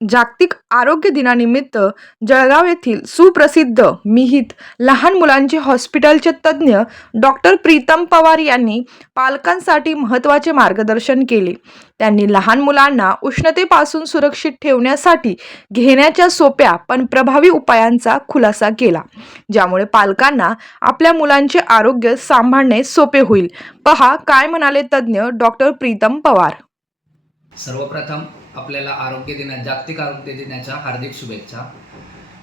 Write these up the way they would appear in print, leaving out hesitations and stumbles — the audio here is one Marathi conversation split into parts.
जागतिक आरोग्य दिनानिमित्त जळगाव येथील सुप्रसिद्ध मिहित लहान मुलांचे हॉस्पिटलचे तज्ज्ञ डॉक्टर प्रीतम पवार यांनी पालकांसाठी महत्त्वाचे मार्गदर्शन केले. त्यांनी लहान मुलांना उष्णतेपासून सुरक्षित ठेवण्यासाठी घेण्याच्या सोप्या पण प्रभावी उपायांचा खुलासा केला, ज्यामुळे पालकांना आपल्या मुलांचे आरोग्य सांभाळणे सोपे होईल. पहा काय म्हणाले तज्ज्ञ डॉक्टर प्रीतम पवार. सर्वप्रथम आपल्याला जागतिक आरोग्य दिनाच्या हार्दिक शुभेच्छा.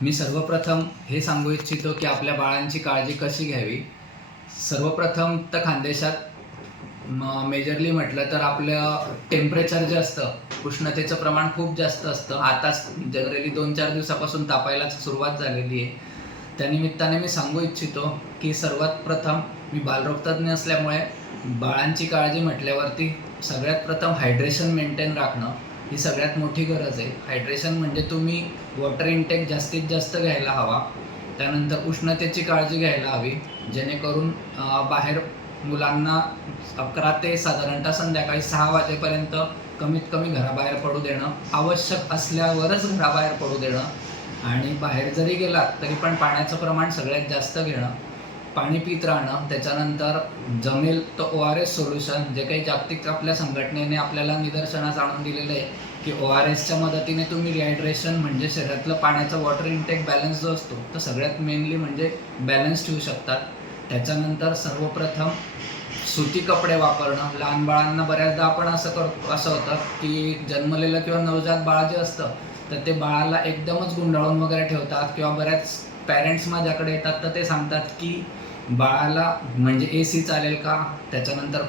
मी सर्वप्रथम हे सांगू इच्छितो की आपल्या बाळांची काळजी कशी घ्यावी. सर्वप्रथम तर खानदेशात मेजरली म्हटलं तर आपलं टेम्परेचर जे असतं, उष्णतेचं प्रमाण खूप जास्त असतं. आताच जनरली 2-4 दिवसापासून तापायला सुरुवात झालेली आहे. त्यानिमित्ताने मी सांगू इच्छितो की सर्वात प्रथम मी बालरोगतज्ञ असल्यामुळे बाळांची काळजी म्हटल्यावरती सगळ्यात प्रथम हायड्रेशन मेंटेन राखणं ही सगळ्यात मोठी गरज आहे. हायड्रेशन म्हणजे तुम्ही वॉटर इंटेक जास्तीत जास्त घ्यायला हवा. त्यानंतर उष्णतेची काळजी घ्यायला हवी, जेणेकरून बाहेर मुलांना 11 ते साधारणतः संध्याकाळी 6 वाजेपर्यंत कमीत कमी घराबाहेर पडू देणं, आवश्यक असल्यावरच घराबाहेर पडू देणं. आणि बाहेर जरी गेलात तरी पण पाण्याचं प्रमाण सगळ्यात जास्त घेणं, पाणी पित राहणं. त्याच्यानंतर जमेल तर ORS सोल्युशन, जे काही जागतिक आपल्या संघटनेने आपल्याला निदर्शनास आणून दिलेलं आहे की ORSच्या मदतीने तुम्ही रिहायड्रेशन म्हणजे शरीरातलं पाण्याचा वॉटर इंटेक बॅलन्स जो असतो तो सगळ्यात मेनली म्हणजे बॅलन्स ठेवू शकतात. त्याच्यानंतर सर्वप्रथम सुती कपडे वापरणं. लहान बाळांना बऱ्याचदा आपण असं होतं की जन्मलेलं किंवा नवजात बाळ जे असतं तर ते बाळाला एकदमच गुंडाळून वगैरे ठेवतात, किंवा बऱ्याच पॅरेंट्स माझ्याकडे येतात तर ते सांगतात की बाळाला म्हणजे AC चालेल का, त्याच्यानंतर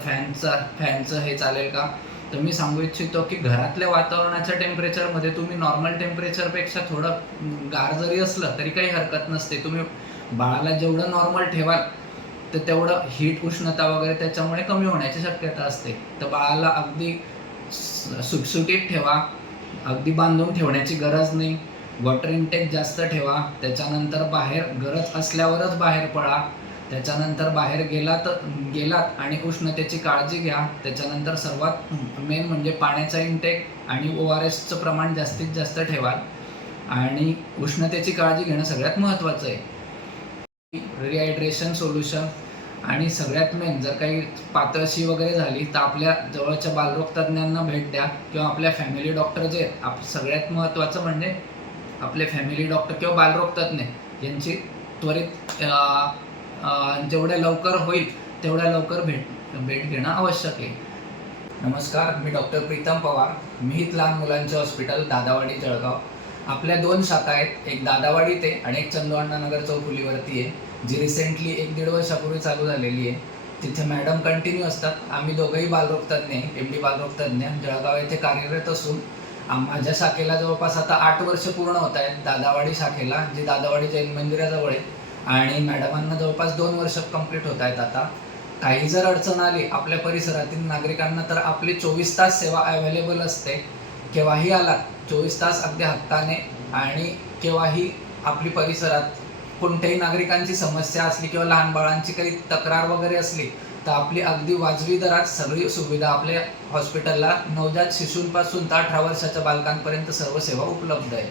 फॅनचं हे चालेल का. तर मी सांगू इच्छितो की घरातल्या वातावरणाच्या टेम्परेचरमध्ये तुम्ही नॉर्मल टेम्परेचरपेक्षा थोडं गार जरी असलं तरी काही हरकत नसते. तुम्ही बाळाला जेवढं नॉर्मल ठेवाल तर तेवढं हीट उष्णता वगैरे त्याच्यामुळे कमी होण्याची शक्यता असते. तर बाळाला अगदी सुटसुटीत ठेवा, अगदी बांधून ठेवण्याची गरज नाही. वॉटर इंटेक जास्त ठेवा. त्याच्यानंतर बाहेर गरज असल्यावरच बाहेर पडा. त्याच्यानंतर बाहेर गेलात आणि उष्णतेची काळजी घ्या. त्याच्यानंतर सर्वात मेन म्हणजे पाण्याचा इंटेक आणि ORSचं प्रमाण जास्तीत जास्त ठेवा. आणि उष्णतेची काळजी घेणं सगळ्यात महत्त्वाचं आहे. Rehydration solution. आणि सगळ्यात मेन, जर काही पातळशी वगैरे झाली तर आपल्या जवळच्या बालरोग तज्ज्ञांना भेट द्या, किंवा आपल्या फॅमिली डॉक्टर जे आहेत, सगळ्यात महत्त्वाचं म्हणजे आपले फॅमिली डॉक्टर किंवा बालरोग तज्ज्ञ यांची त्वरित जेवढ्या लवकर होईल तेवढ्या लवकर भेट घेणं आवश्यक आहे. नमस्कार, मी डॉक्टर प्रीतम पवार, मिहित लहान मुलांचे हॉस्पिटल, दादावाडी, जळगाव. आपल्या 2 शाखा आहेत, एक दादावाडीत आहे आणि एक चंदुअण्णा नगर चौफुलीवरती आहे, जी रिसेंटली 1-1.5 वर्षापूर्वी चालू झालेली आहे. तिथे मॅडम कंटिन्यू असतात. आम्ही दोघंही बालरोगतज्ञ आहे, MD बालरोगतज्ञ, जळगाव येथे कार्यरत असून माझ्या शाखेला जवळपास आता 8 वर्ष पूर्ण होत आहेत. दादावाडी शाखेला, जी दादावाडी जैन मंदिराजवळ आहे, आणि मॅडमांना जवळपास 2 वर्ष कंप्लीट होत आहेत आता. काही जर अडचण आली आपल्या परिसरातील नागरिकांना तर आपली 24 तास सेवा अवेलेबल असते. केव्हाही आलात, 24 तास अगदी हक्काने, आणि केव्हाही आपली परिसरात कोणत्याही नागरिकांची समस्या असली किंवा लहान बाळांची काही तक्रार वगैरे असली तर आपली अगदी वाजवी दरात सगळी सुविधा आपल्या हॉस्पिटलला नवजात शिशूंपासून तर 18 वर्षाच्या बालकांपर्यंत सर्व सेवा उपलब्ध आहे.